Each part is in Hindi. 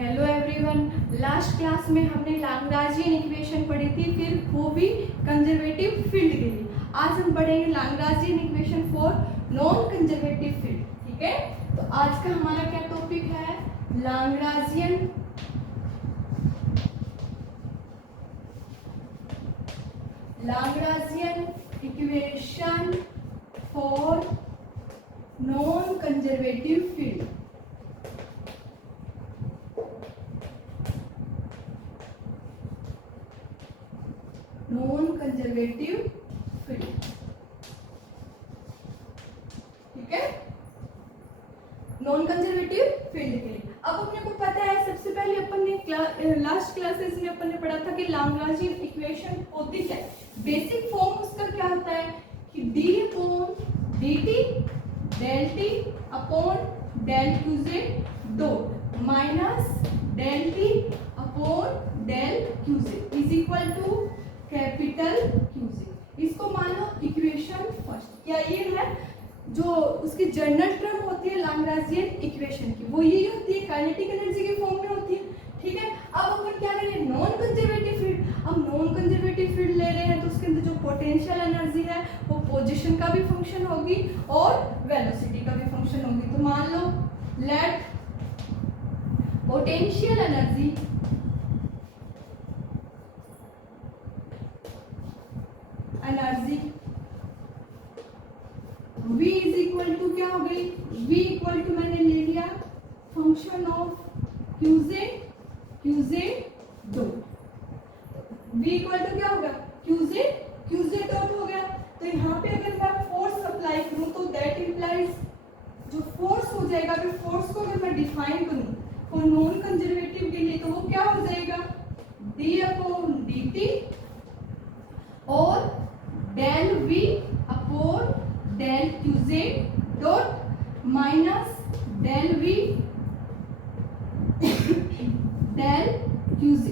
Hello everyone. लास्ट क्लास में हमने लाग्रांजियन इक्वेशन पढ़ी थी, फिर वो भी कंजर्वेटिव फील्ड के लिए। आज हम पढ़ेंगे Lagrangian equation for non conservative field. ठीक है, तो आज का हमारा क्या टॉपिक है? Lagrangian equation for non conservative field. Non conservative field, ठीक है, नॉन कंजर्वेटिव फील्ड के लिए। अब अपने को पता है, सबसे पहले अपन ने लास्ट क्लासेस में अपन ने पढ़ा था कि लाग्रांजियन इक्वेशन होती क्या है। बेसिक फॉर्म उसका क्या होता है कि d upon dt del t upon del qz dot minus del t upon del qz is equal to capital QZ। इसको मान लो इक्वेशन फर्स्ट। क्या ये है जो उसकी जनरल टर्म होती है लाग्रांजियन इक्वेशन की, वो यही होती है, काइनेटिक एनर्जी के फॉर्म में होती है। ठीक है, अब अपन क्या करेंगे? Non conservative field. अब नॉन कंजर्वेटिव फील्ड ले रहे हैं तो उसके अंदर जो पोटेंशियल एनर्जी है वो पोजीशन का भी फंक्शन होगी और वेलोसिटी का भी फंक्शन होगी। तो मान लो let potential energy V is equal to क्या हो गई? V इक्वल टू मैंने ले लिया function of QZ dot. V equal to क्या होगा? QZ डॉट हो गया। तो यहाँ पे अगर मैं फोर्स अप्लाई करूँ तो दैट इंप्लाइज जो फोर्स हो जाएगा, अगर फोर्स को अगर मैं डिफाइन करूँ फॉर नॉन कंजर्वेटिव के लिए तो वो क्या हो जाएगा? d अपॉन dt और del V upon del QZ dot minus del V del QZ।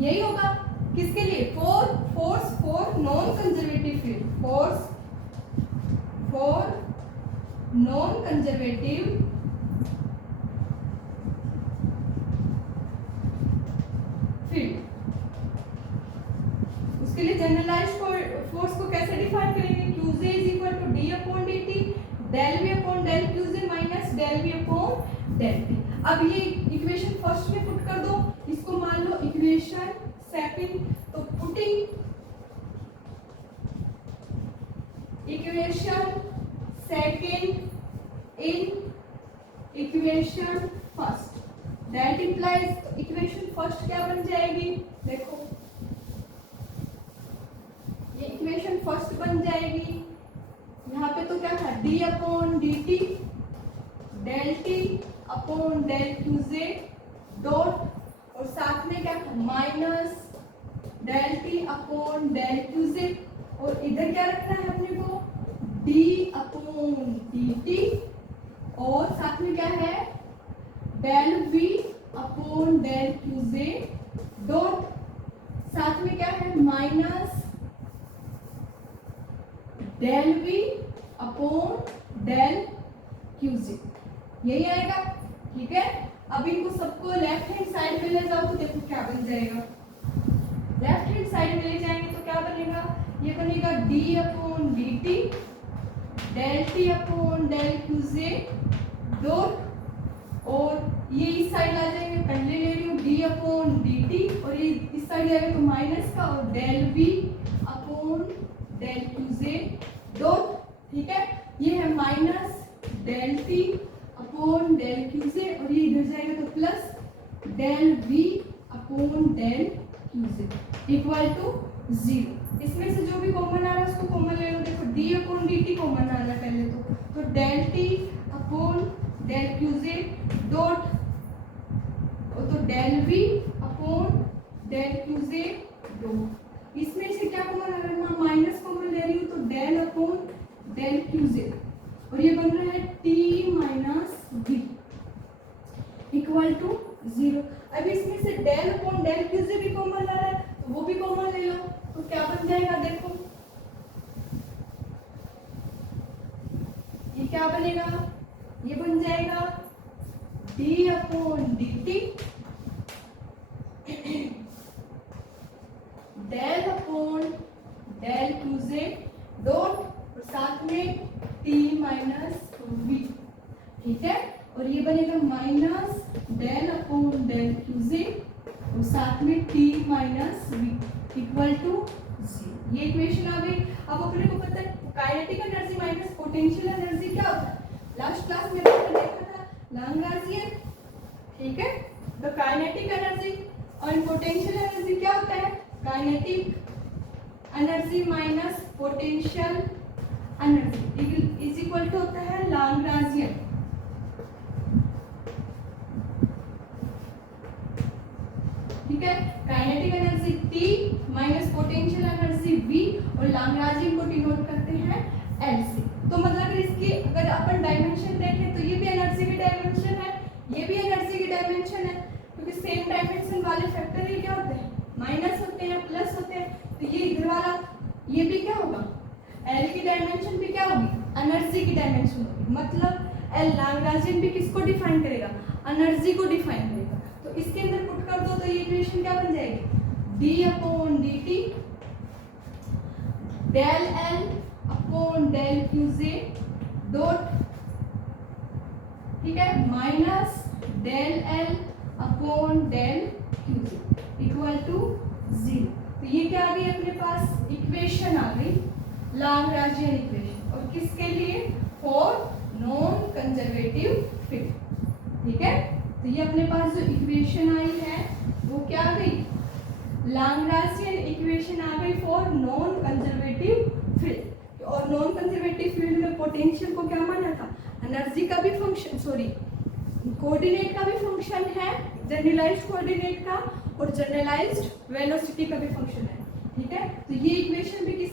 यही होगा किसके लिए? Force for non conservative field, force for non conservative field. उसके लिए जनरलाइज्ड फोर्स को कैसे डिफाइन करेंगे? QZ is equal to d upon dt del V upon del QZ minus del V upon del t। अब ये इक्वेशन फर्स्ट में पुट कर दो, इसको मान लो इक्वेशन सेकंड। तो putting equation second in equation first, that implies equation first क्या बन जाएगी? देखो ये इक्वेशन फर्स्ट बन जाएगी। यहाँ पे तो क्या था? d upon dt del t upon del QZ dot और साथ में क्या था? Minus del t upon del QZ और इधर क्या रखना है अपने को? d अपॉन dt और साथ में क्या है? Del v upon del QZ dot साथ में क्या है? Minus del V upon del QZ। यही आएगा। ठीक है, अब इनको सबको लेफ्ट हैंड साइड में ले जाओ तो देखो क्या बन जाएगा। लेफ्ट हैंड साइड में ले जाएंगे तो क्या बनेगा? ये बनेगा d upon dt del t upon del QZ dot और ये इस साइड आ जाएंगे। पहले ले रही हूँ d अपॉन dt और ये इस साइड जाएगा तो माइनस का और del V upon del QZ dot. ठीक है, ये है minus del t upon del QZ और ये इधर जाएगा तो plus del V upon del QZ equal to 0। इसमें से जो भी कॉमन आ रहा है उसको कॉमन ले लो। देखो d अपॉन dt कॉमन आ रहा है पहले तो del t upon del QZ dot तो del V upon del QZ dot. इसमें से क्या कॉमन आ रहा है? मैं माइनस कॉमन ले रही हूँ तो डेल अपॉन डेल QZ और ये बन रहा है t minus v equal to 0। अब इसमें से डेल अपॉन डेल QZ भी कॉमन आ रहा है तो वो भी कॉमन ले लो। तो क्या बन जाएगा? देखो ये क्या बनेगा? ये बन जाएगा d upon dt del upon del Q Z dot और साथ में टी माइनस वी, ठीक है। और ये बनेगा minus del upon del Q Z और साथ में T minus V equal to 0। ये इक्वेशन आ गई। अब अपने को पता है kinetic energy minus potential energy क्या होता है, लास्ट क्लास में हमने देखा था लैग्रांजियन, ठीक है। तो काइनेटिक एनर्जी और पोटेंशियल एनर्जी क्या होता है, kinetic energy minus potential energy is equal to होता है लैग्रांजियन, ठीक है। Kinetic energy T minus potential energy V और लैग्रांजियन को डिनोट करते हैं L से। तो मतलब इसकी अगर अपन डायमेंशन देखें तो ये भी एनर्जी की डायमेंशन है, ये भी एनर्जी की डायमेंशन है, क्योंकि सेम डायमेंशन वाले फैक्टर ये क्या होते हैं, माइनस होते हैं, प्लस होते हैं। तो ये इधर वाला ये भी क्या होगा, L की डायमेंशन भी क्या होगी, एनर्जी की डायमेंशन होगी। मतलब L लैग्रांजियन भी किसको डिफाइन करेगा, एनर्जी को डिफाइन करेगा। तो इसके अंदर पुट कर दो तो ये इक्वेशन क्या बन जाएगी, d upon dt del L upon del Q Z dot, ठीक है, minus del L upon del Q Z equal to 0। तो ये क्या आ गई अपने पास, इक्वेशन आ गई लैग्रांजियन इक्वेशन, और किसके लिए, फॉर नॉन कंजर्वेटिव फील्ड, ठीक है। तो ये अपने पास जो इक्वेशन आई है वो क्या आ गई, लैग्रांजियन इक्वेशन आ गई फॉर नॉन कंजर्वेटिव फील्ड। और नॉन कंजर्वेटिव फील्ड में पोटेंशियल को क्या माना था, एनर्जी का भी फंक्शन, सॉरी कोऑर्डिनेट का भी फंक्शन है, जनरलाइज्ड कोऑर्डिनेट का और जनरलाइज्ड वेलोसिटी का भी फंक्शन है, ठीक है। तो ये इक्वेशन भी किस